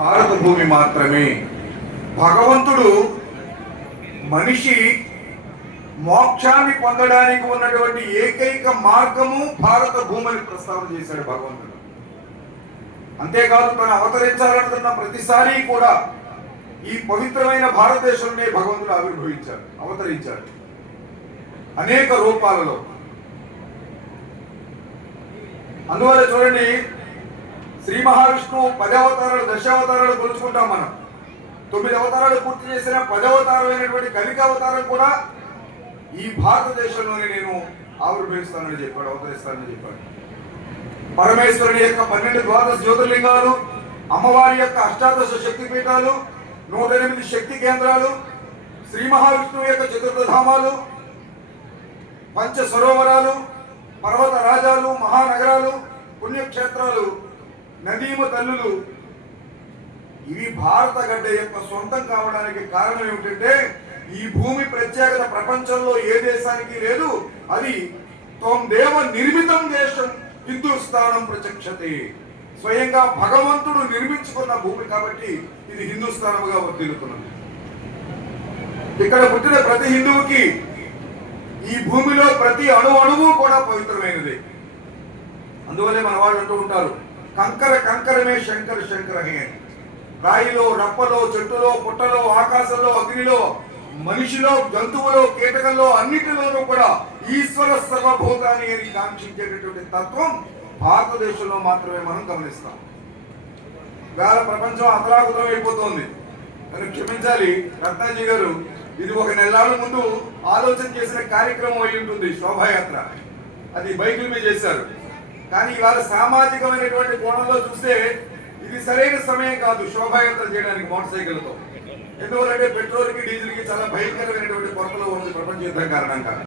భారత భూమి మాత్రమే. భగవంతుడు మనిషి మోక్షాన్ని పొందడానికి ఉన్నటువంటి ఏకైక మార్గము భారత భూమిని ప్రస్తావన చేశాడు భగవంతుడు. అంతేకాదు తను అవతరించాలనుకున్న ప్రతిసారి కూడా ఈ పవిత్రమైన భారతదేశంలో భగవంతుడు అవతరించాడు అనేక రూపాలలో. అందువల్ల చూడండి, శ్రీ మహావిష్ణువు 10 అవతారాలు, 10 అవతారాలు కొలుచుకుంటాం మనం. 9 అవతారాలు పూర్తి చేసిన 10వ అవతారమైనటువంటి కలికి అవతారం కూడా ఈ భారతదేశంలోనే నేను ఆవిర్భవిస్తానని చెప్పాడు, అవతరిస్తానని చెప్పాడు. పరమేశ్వరుని యొక్క 12 ద్వాదశ జ్యోతిర్లింగాలు, అమ్మవారి యొక్క 18 శక్తిపీఠాలు, 108 శక్తి కేంద్రాలు, శ్రీ మహావిష్ణువు యొక్క చతుర్థధామాలు, పంచ సరోవరాలు, పర్వత రాజాలు, మహానగరాలు, పుణ్యక్షేత్రాలు, నదీమ తల్లులు, ఇవి భారత గడ్డ యొక్క సొంతం కావడానికి కారణం ఏమిటంటే ఈ భూమి ప్రత్యేకత ప్రపంచంలో ఏ దేశానికి లేదు. అది త్వం నిర్మితం దేశం హిందుస్థానం ప్రచక్షతే. స్వయంగా భగవంతుడు నిర్మించుకున్న భూమి కాబట్టి ఇది హిందుస్థానముగా వర్తిల్లుతున్నది. ఇక్కడ పుట్టిన ప్రతి హిందువుకి ఈ భూమిలో ప్రతి అణువు కూడా పవిత్రమైనది. అందువల్లే మన వాళ్ళు అంటూ ఉంటారు, కంకర కంకరమే శంకర శంకరహే అని. రాయిలో, రప్పలో, చెట్టులో, పుట్టలో, ఆకాశంలో, అగ్నిలో, మనిషిలో, జంతువులో, కీటకంలో, అన్నిటిలోనూ కూడా ఈశ్వర సర్వభూతాన్ని అని కాంక్షించేటటువంటి తత్వం భారతదేశంలో మాత్రమే మనం గమనిస్తాం. వేళ ప్రపంచం అతలాకుతలం అయిపోతుంది. అని క్షమించాలి రత్నాజీ గారు, ఇది 1 నెలల ముందు ఆలోచన చేసిన కార్యక్రమం అయి ఉంటుంది, శోభాయాత్ర. అది బైకుల మీద చేశారు. కానీ ఇవాళ సామాజికమైనటువంటి కోణంలో చూస్తే ఇది సరైన సమయం కాదు శోభాయాత్ర చేయడానికి మోటార్ సైకిల్తో. ఎందువల్లంటే పెట్రోల్ కి, డీజిల్ కి చాలా భయంకరమైనటువంటి కొరతలో ఉంది ప్రపంచ యుద్ధం కారణంగా.